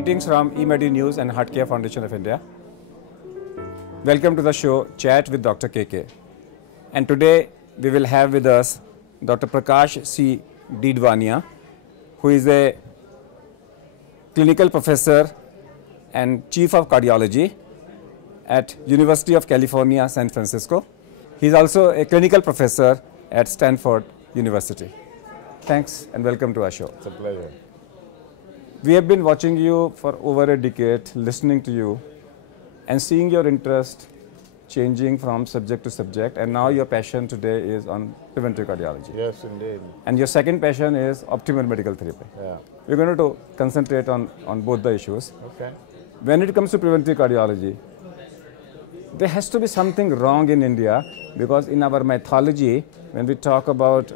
Greetings from eMedi News and HeartCare Foundation of India. Welcome to the show Chat with Dr. KK. And today we will have with us Dr. Prakash C. Didwania, who is a clinical professor and chief of cardiology at University of California, San Francisco. He is also a clinical professor at Stanford University. Thanks and welcome to our show. It's a pleasure. We have been watching you for over a decade, listening to you and seeing your interest changing from subject to subject, and now your passion today is on preventive cardiology. Yes, indeed. And your second passion is optimal medical therapy. Yeah. We're going to concentrate on both the issues. Okay. When it comes to preventive cardiology, there has to be something wrong in India, because in our mythology, when we talk about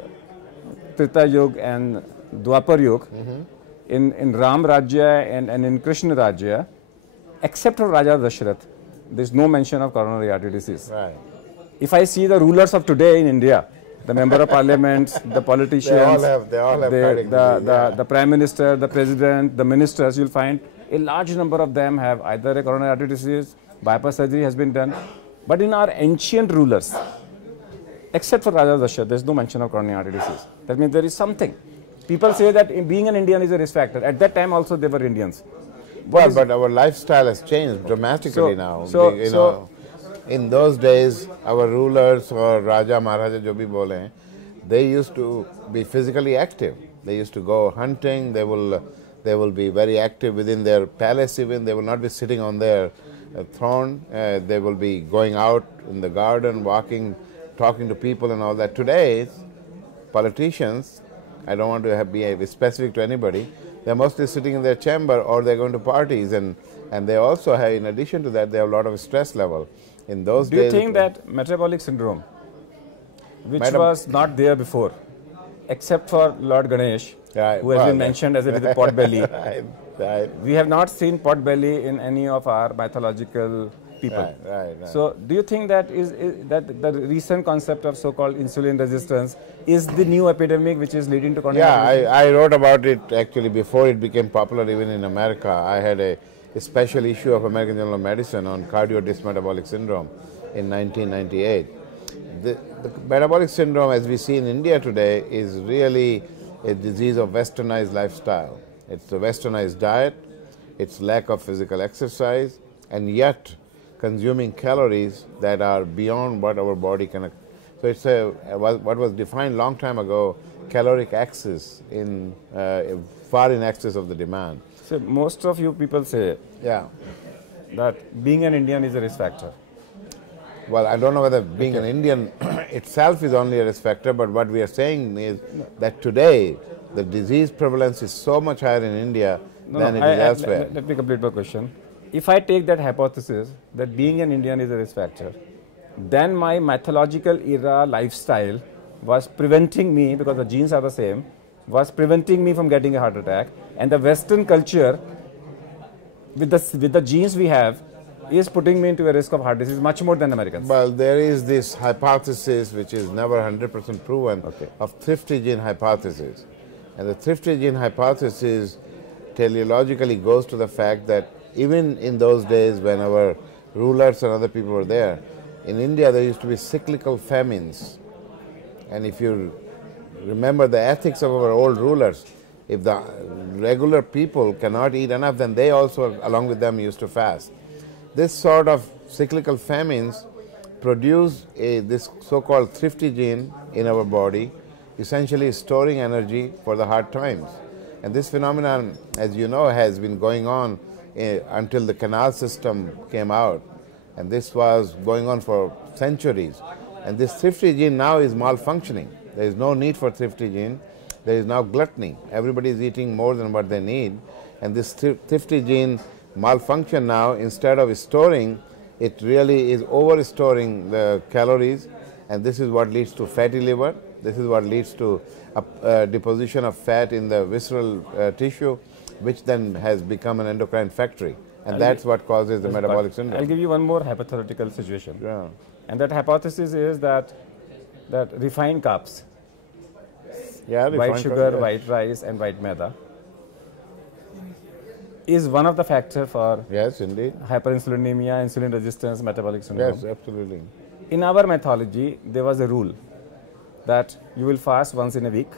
Treta Yuga and Dwapar Yuga, in Ram Rajya and in Krishna Rajya, except for Raja Dashrath, there is no mention of coronary artery disease. Right. If I see the rulers of today in India, the member of parliament, the politicians, they all have cardiac disease, the prime minister, the president, the ministers, you'll find a large number of them have either a coronary artery disease, bypass surgery has been done. But in our ancient rulers, except for Raja Dashrath, there is no mention of coronary artery disease. That means there is something. People say that being an Indian is a risk factor. At that time also they were Indians. Well, but our lifestyle has changed dramatically now. In those days, our rulers or Raja, Maharaja, jo bhi bole hain, they used to be physically active. They used to go hunting. They will be very active within their palace even. They will not be sitting on their throne. They will be going out in the garden, walking, talking to people and all that. Today, politicians, I don't want to be specific to anybody, they're mostly sitting in their chamber or they're going to parties, and they also have, in addition to that, they have a lot of stress level. In those days... Do you think that metabolic syndrome, which was not there before, except for Lord Ganesh, who has been mentioned as a pot belly, we have not seen pot belly in any of our mythological people. Right. So, do you think that that the recent concept of so-called insulin resistance is the new epidemic which is leading to coronary artery disease? I wrote about it actually before it became popular even in America. I had a special issue of American Journal of Medicine on cardiodysmetabolic syndrome in 1998. The metabolic syndrome, as we see in India today, is really a disease of westernized lifestyle. It's a westernized diet, it's lack of physical exercise, and yet consuming calories that are beyond what our body can. So it's what was defined long time ago, caloric excess, far in excess of the demand. So most of you people say that being an Indian is a risk factor. Well, I don't know whether being an Indian itself is only a risk factor, but what we are saying is that today the disease prevalence is so much higher in India than it is elsewhere. Let me complete my question. If I take that hypothesis that being an Indian is a risk factor, then my mythological era lifestyle was preventing me, because the genes are the same, was preventing me from getting a heart attack, and the Western culture with the genes we have is putting me into a risk of heart disease much more than Americans. Well, there is this hypothesis which is never 100% proven of thrifty gene hypothesis. And the thrifty gene hypothesis teleologically goes to the fact that even in those days when our rulers and other people were there, in India there used to be cyclical famines. And if you remember the ethics of our old rulers, if the regular people cannot eat enough, then they also, along with them, used to fast. This sort of cyclical famines produce this so-called thrifty gene in our body, essentially storing energy for the hard times. And this phenomenon, as you know, has been going on until the canal system came out, and this was going on for centuries. And this thrifty gene now is malfunctioning. There is no need for thrifty gene. There is now gluttony. Everybody is eating more than what they need, and this thrifty gene malfunction now, instead of storing, it really is over-storing the calories, and this is what leads to fatty liver. This is what leads to deposition of fat in the visceral tissue, which then has become an endocrine factory, and that's what causes the metabolic syndrome. I'll give you one more hypothetical situation. Yeah. And that hypothesis is that refined carbs, white sugar, white rice and white maida, is one of the factors for Yes, indeed. hyperinsulinemia, insulin resistance, metabolic syndrome. Yes, absolutely. In our mythology, there was a rule that you will fast once in a week,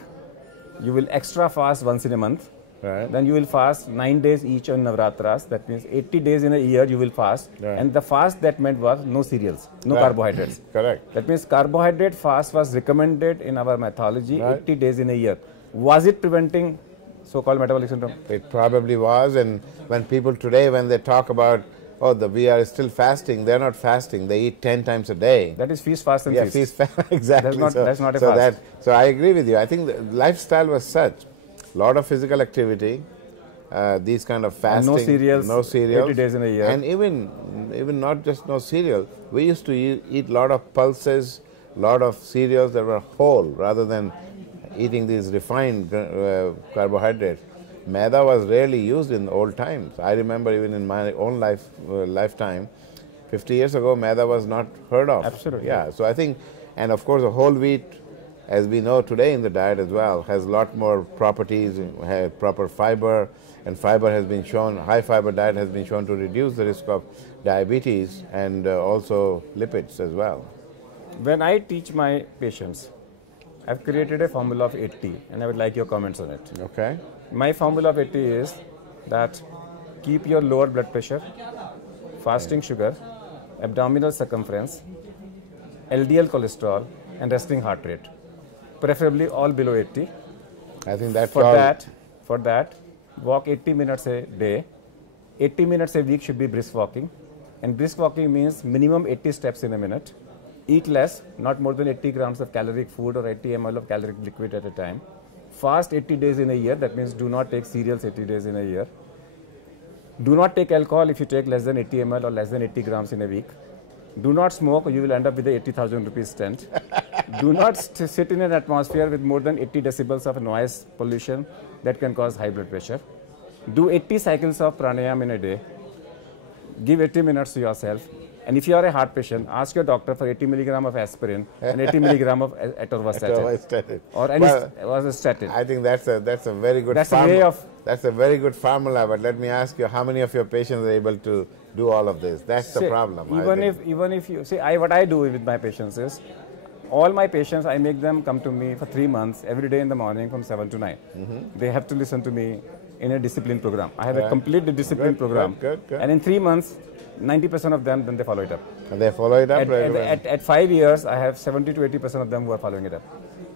you will extra fast once in a month, Right. then you will fast 9 days each on Navratras. That means 80 days in a year you will fast. Right. And the fast that meant was no cereals, no Right. carbohydrates. Correct. That means carbohydrate fast was recommended in our mythology Right. 80 days in a year. Was it preventing so-called metabolic syndrome? It probably was, and when people today, when they talk about, oh, we are still fasting, they're not fasting. They eat 10 times a day. That is feast, fast and Yeah, feast. exactly. That's not a fast. So I agree with you. I think the lifestyle was such, lot of physical activity, these kind of fasting, no cereals, 80 days in a year. and even not just no cereal. We used to eat lot of pulses, lot of cereals that were whole rather than eating these refined carbohydrates. Maida was rarely used in the old times. I remember even in my own lifetime, 50 years ago, maida was not heard of. Absolutely. Yeah. So I think, and of course, the whole wheat, as we know today in the diet as well, has a lot more properties, has proper fiber, and fiber has been shown, high fiber diet has been shown to reduce the risk of diabetes and also lipids as well. When I teach my patients, I've created a formula of 80 and I would like your comments on it. Okay. My formula of 80 is that keep your lower blood pressure, fasting sugar, abdominal circumference, LDL cholesterol, and resting heart rate, preferably all below 80. I think that's For all. that, walk 80 minutes a day. 80 minutes a week should be brisk walking, and brisk walking means minimum 80 steps in a minute. Eat less, not more than 80 grams of caloric food or 80 ml of caloric liquid at a time. Fast 80 days in a year, that means do not take cereals 80 days in a year. Do not take alcohol if you take less than 80 ml or less than 80 grams in a week. Do not smoke or you will end up with a 80,000 rupees stent. Do not sit in an atmosphere with more than 80 decibels of noise pollution that can cause high blood pressure. Do 80 cycles of pranayama in a day. Give 80 minutes to yourself. And if you are a heart patient, ask your doctor for 80 milligram of aspirin and 80 milligram of atorvastatin or any statin. I think that's a very good. That's a way of. That's a very good formula. But let me ask you, how many of your patients are able to do all of this? That's the problem. Even if you see, what I do with my patients is, all my patients, I make them come to me for 3 months every day in the morning from 7 to 9. They have to listen to me in a discipline program. I have a complete discipline program. Good. And in 3 months, 90% of them, then they follow it up. And they follow it up. At 5 years, I have 70 to 80% of them who are following it up.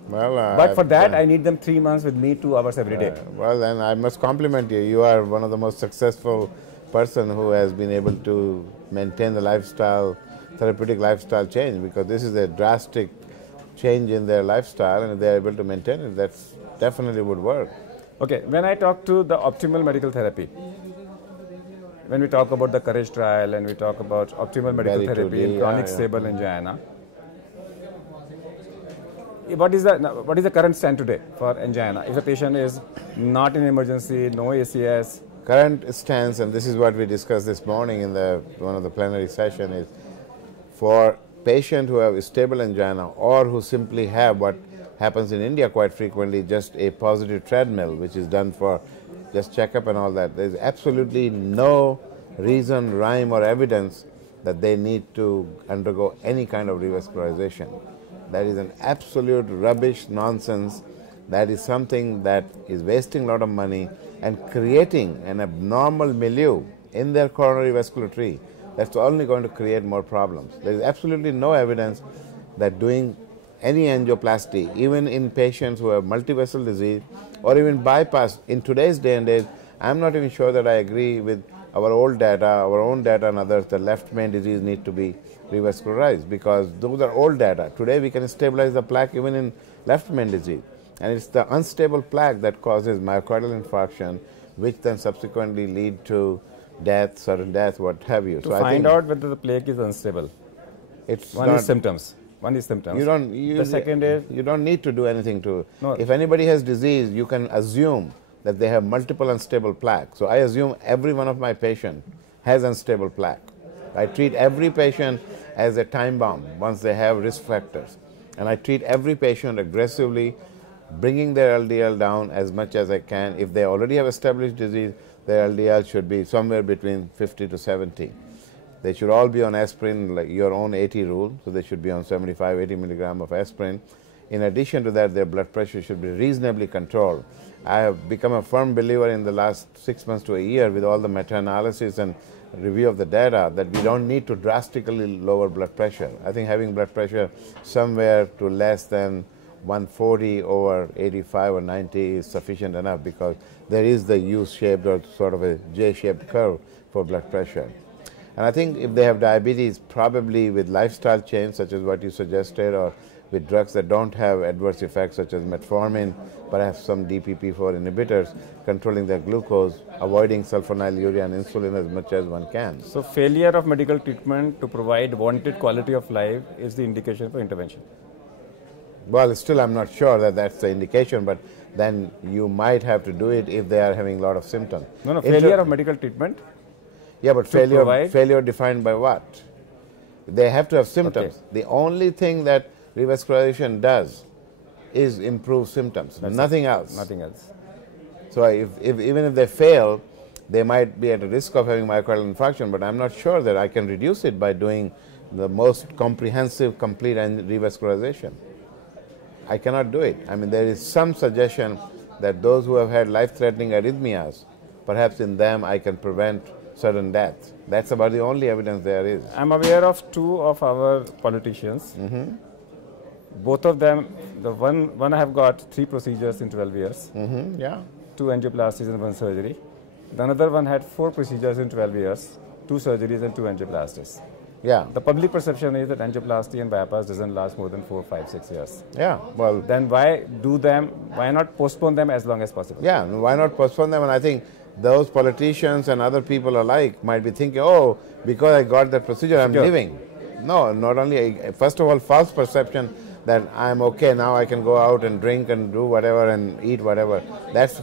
Well, but for that, I need them 3 months with me, 2 hours every day. Well, then I must compliment you. You are one of the most successful person who has been able to maintain the lifestyle, therapeutic lifestyle change, because this is a drastic change in their lifestyle, and if they are able to maintain it, that definitely would work. Okay, when I talk to the optimal medical therapy, when we talk about the COURAGE trial and we talk about optimal medical therapy in chronic stable angina, what is the current stand today for angina? If a patient is not in emergency, no ACS. Current stance, and this is what we discussed this morning in one of the plenary session, is for patients who have stable angina or who simply have what happens in India quite frequently, just a positive treadmill, which is done for just checkup and all that. There is absolutely no reason, rhyme, or evidence that they need to undergo any kind of revascularization. That is an absolute rubbish nonsense. That is something that is wasting a lot of money and creating an abnormal milieu in their coronary vascular tree. That's only going to create more problems. There is absolutely no evidence that doing any angioplasty, even in patients who have multivessel disease or even bypass, in today's day and age, I'm not even sure that I agree with our old data, our own data and others, that left main disease need to be revascularized, because those are old data. Today we can stabilize the plaque even in left main disease. And it's the unstable plaque that causes myocardial infarction, which then subsequently lead to death, sudden death, what have you. To find out whether the plaque is unstable, one is symptoms. The second is, you don't need to do anything to. No. If anybody has disease, you can assume that they have multiple unstable plaque. So I assume every one of my patients has unstable plaque. I treat every patient as a time bomb once they have risk factors. And I treat every patient aggressively, bringing their LDL down as much as I can. If they already have established disease, their LDL should be somewhere between 50 to 70. They should all be on aspirin, like your own 80 rule, so they should be on 75, 80 milligram of aspirin. In addition to that, their blood pressure should be reasonably controlled. I have become a firm believer in the last 6 months to a year with all the meta-analysis and review of the data that we don't need to drastically lower blood pressure. I think having blood pressure somewhere to less than 140 over 85 or 90 is sufficient enough, because there is the U-shaped or sort of a J-shaped curve for blood pressure. And I think if they have diabetes, probably with lifestyle change such as what you suggested, or with drugs that don't have adverse effects such as metformin, perhaps some DPP-4 inhibitors, controlling their glucose, avoiding sulfonylurea and insulin as much as one can. So failure of medical treatment to provide wanted quality of life is the indication for intervention. Well, still I'm not sure that that's the indication, but then you might have to do it if they are having a lot of symptoms. No, failure of medical treatment. Yeah, but failure defined by what? They have to have symptoms. Okay. The only thing that revascularization does is improve symptoms, nothing else. Nothing else. So even if they fail, they might be at a risk of having myocardial infarction, but I'm not sure that I can reduce it by doing the most comprehensive, complete revascularization. I cannot do it. I mean, there is some suggestion that those who have had life-threatening arrhythmias, perhaps in them I can prevent sudden death. That's about the only evidence there is. I'm aware of two of our politicians. Both of them, the one I have got 3 procedures in 12 years. Yeah. 2 angioplasties and 1 surgery. The another one had 4 procedures in 12 years, 2 surgeries and 2 angioplasties. Yeah. The public perception is that angioplasty and bypass doesn't last more than 4, 5, 6 years. Yeah. Well, then why not postpone them as long as possible? Yeah. Why not postpone them? And I think those politicians and other people alike might be thinking, oh, because I got that procedure, I'm living. No, not only, first of all, false perception that I'm okay, now I can go out and drink and do whatever and eat whatever. That's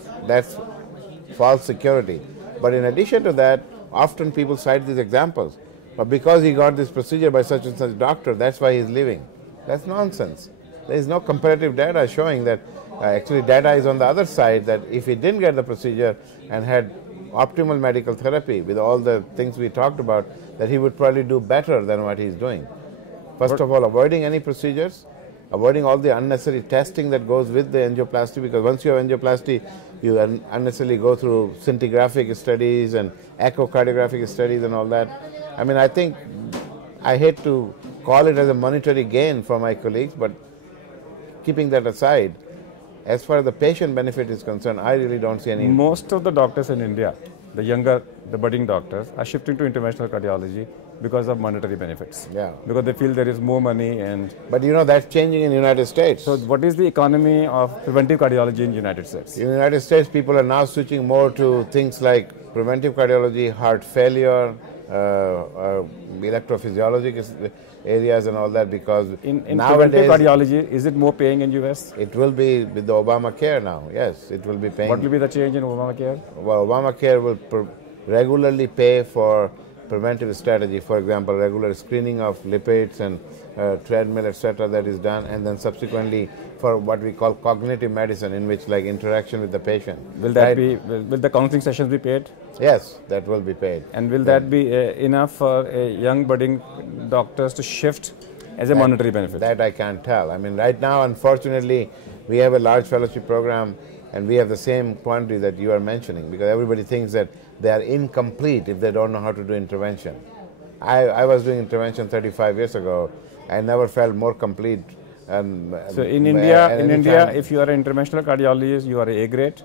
false security. But in addition to that, often people cite these examples. But because he got this procedure by such and such doctor, that's why he's living. That's nonsense. There is no comparative data showing that. Actually, data is on the other side, that if he didn't get the procedure and had optimal medical therapy with all the things we talked about, that he would probably do better than what he's doing. First of all, avoiding any procedures, avoiding all the unnecessary testing that goes with the angioplasty, because once you have angioplasty, you unnecessarily go through scintigraphic studies and echocardiographic studies and all that. I mean, I hate to call it as a monetary gain for my colleagues, but keeping that aside, as far as the patient benefit is concerned, I really don't see any. Most of the doctors in India, the budding doctors, are shifting to interventional cardiology because of monetary benefits. Yeah. Because they feel there is more money and... But you know, that's changing in the United States. So what is the economy of preventive cardiology in the United States? In the United States, people are now switching more to things like preventive cardiology, heart failure, electrophysiologic areas and all that, because in preventive cardiology, is it more paying in US? It will be with the Obamacare now, yes, it will be paying. What will be the change in Obamacare? Well, Obamacare will regularly pay for preventive strategy, for example, regular screening of lipids and treadmill, etc., that is done, and then subsequently for what we call cognitive medicine, in which like interaction with the patient. Will that be, will the counseling sessions be paid? Yes, that will be paid. And will that be enough for young budding doctors to shift as a monetary benefit? That I can't tell. I mean, right now, unfortunately, we have a large fellowship program and we have the same quantity that you are mentioning, because everybody thinks that they are incomplete if they don't know how to do intervention. I was doing intervention 35 years ago. I never felt more complete. So in India, if you are an interventional cardiologist, you are A grade,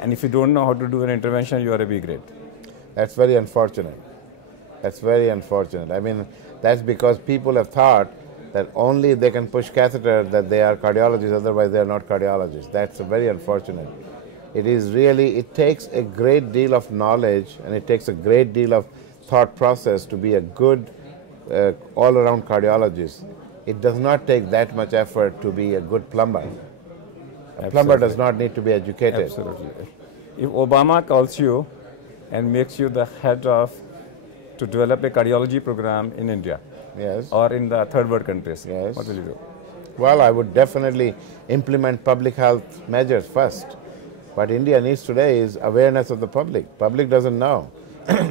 and if you don't know how to do an intervention, you are a B grade. That's very unfortunate. That's very unfortunate. I mean, that's because people have thought that only they can push catheter that they are cardiologists, otherwise they are not cardiologists. That's very unfortunate. It is really, it takes a great deal of knowledge and it takes a great deal of thought process to be a good all-around cardiologist. It does not take that much effort to be a good plumber. A plumber does not need to be educated. Absolutely. If Obama calls you and makes you the head of to develop a cardiology program in India, yes, or in the third world countries, yes, what will you do? Well, I would definitely implement public health measures first. What India needs today is awareness of the public. Public doesn't know.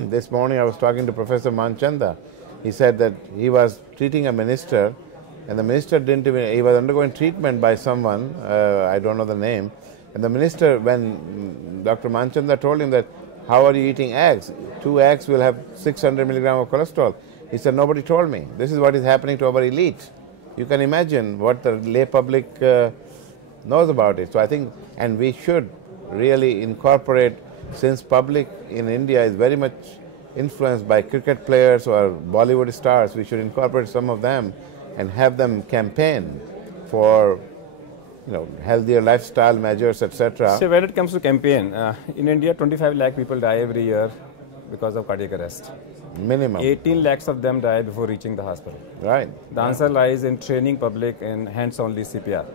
This morning I was talking to Professor Manchanda. He said that he was treating a minister, and the minister didn't even, he was undergoing treatment by someone, I don't know the name, and the minister, when Dr. Manchanda told him that, how are you eating eggs? 2 eggs will have 600 milligram of cholesterol. He said, nobody told me. This is what is happening to our elite. You can imagine what the lay public knows about it. So I think, and we should really incorporate, since public in India is very much influenced by cricket players or Bollywood stars, we should incorporate some of them and have them campaign for, you know, healthier lifestyle measures, etc. So when it comes to campaign, in India 25 lakh people die every year because of cardiac arrest. Minimum. 18 lakhs of them die before reaching the hospital. Right. The answer lies in training public in hands-only CPR.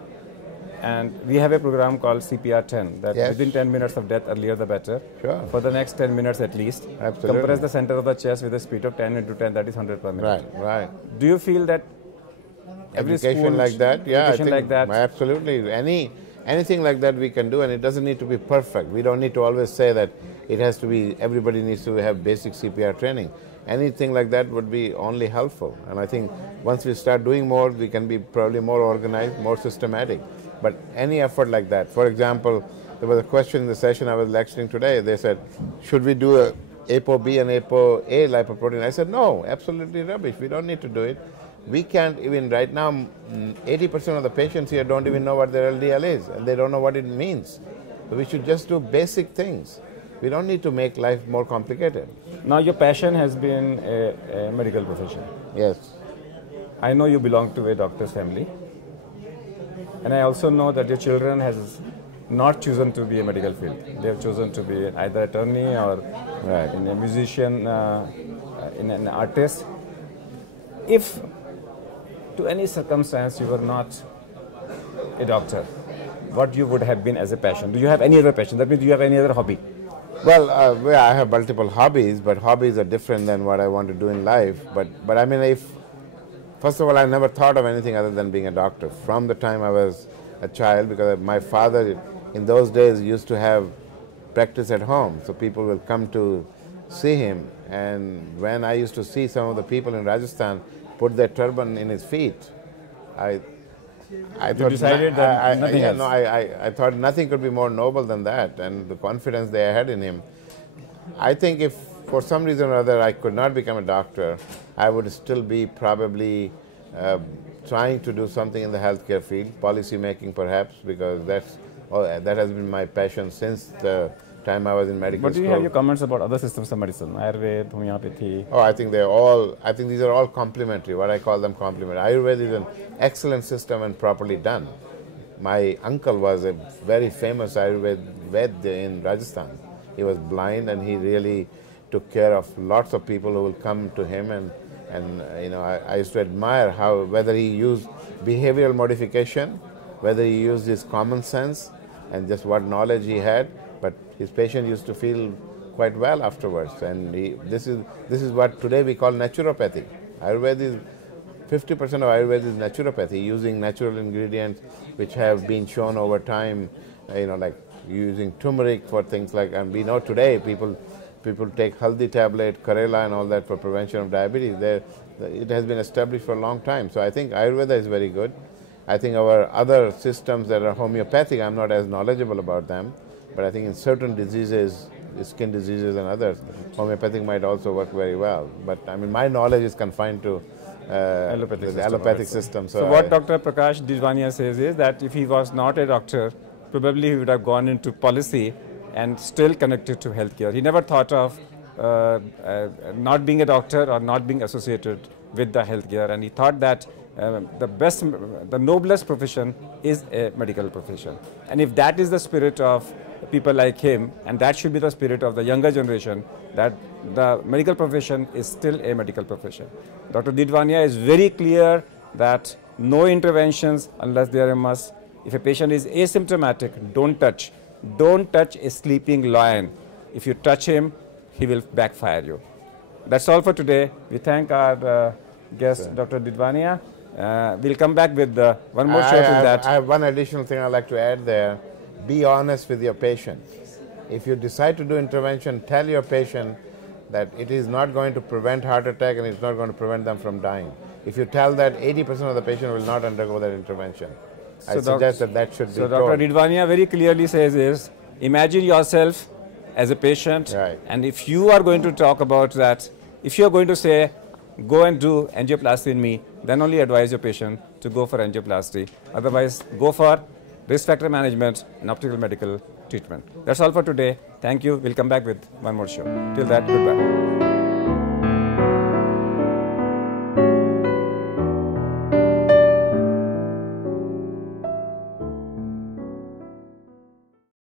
And we have a program called CPR 10, that Yes. within 10 minutes of death, earlier the better. Sure. For the next 10 minutes at least. Absolutely. Compress the center of the chest with a speed of 10 into 10, that is 100 per minute. Right, right. Do you feel that every Education school, like that, yeah, I education think like that, absolutely. Anything like that we can do, and it doesn't need to be perfect. We don't need to always say that it has to be, everybody needs to have basic CPR training. Anything like that would be only helpful. And I think once we start doing more, we can be probably more organized, more systematic. But any effort like that, for example, there was a question in the session I was lecturing today. They said, should we do a ApoB and ApoA lipoprotein? I said, no, absolutely rubbish. We don't need to do it. We can't even, right now, 80% of the patients here don't even know what their LDL is, and they don't know what it means. So we should just do basic things. We don't need to make life more complicated. now your passion has been a medical profession. Yes. I know you belong to a doctor's family. And I also know that your children has not chosen to be a medical field. They have chosen to be either attorney or Right. in a musician, in an artist. If to any circumstance you were not a doctor, what you would have been as a passion? Do you have any other passion? That means do you have any other hobby? Well, I have multiple hobbies, but hobbies are different than what I want to do in life. But I mean, first of all, I never thought of anything other than being a doctor from the time I was a child, because my father in those days used to have practice at home, so people will come to see him. And when I used to see some of the people in Rajasthan put their turban in his feet, I thought decided that nothing else. No, I thought nothing could be more noble than that, and the confidence they had in him. I think if for some reason or other I could not become a doctor, I would still be probably trying to do something in the healthcare field, policy making perhaps, because that has been my passion since the time I was in medical But do school. you have your comments about other systems of medicine? Ayurveda, homeopathy. Oh, I think these are all complementary, what I call them complementary. Ayurveda is an excellent system and properly done. My uncle was a very famous Ayurveda in Rajasthan. He was blind, and he really took care of lots of people who will come to him, and you know, I used to admire how, whether he used behavioral modification, whether he used his common sense and just what knowledge he had, but his patient used to feel quite well afterwards. And this is what today we call naturopathy. Ayurveda is 50% of Ayurveda is naturopathy, using natural ingredients which have been shown over time, you know, like using turmeric for things like, and we know today people take haldi tablet, Karela and all that for prevention of diabetes. It has been established for a long time. So I think Ayurveda is very good. I think our other systems that are homeopathic, I'm not as knowledgeable about them, but I think in certain diseases, skin diseases and others, homeopathic might also work very well. But I mean, my knowledge is confined to the allopathic system. So what Dr. Prakash Didwania says is that if he was not a doctor, probably he would have gone into policy and still connected to healthcare. He never thought of not being a doctor or not being associated with the healthcare, and he thought that the noblest profession is a medical profession. And if that is the spirit of people like him, and that should be the spirit of the younger generation, that the medical profession is still a medical profession. Dr. Didwania is very clear that no interventions unless they are a must. If a patient is asymptomatic, don't touch. Don't touch a sleeping lion. If you touch him, he will backfire you. That's all for today. We thank our guest, Dr. Didwania. We'll come back with one more shot in that. I have one additional thing I'd like to add there. be honest with your patient. If you decide to do intervention, tell your patient that it is not going to prevent heart attack and it's not going to prevent them from dying. If you tell that, 80% of the patient will not undergo that intervention. I suggest that should be told. So Dr. Didwania very clearly says is, imagine yourself as a patient, right. And if you are going to talk about that, if you are going to say, go and do angioplasty in me, then only advise your patient to go for angioplasty. Otherwise, go for risk factor management and optical medical treatment. That's all for today. Thank you. We'll come back with one more show. Till that, goodbye.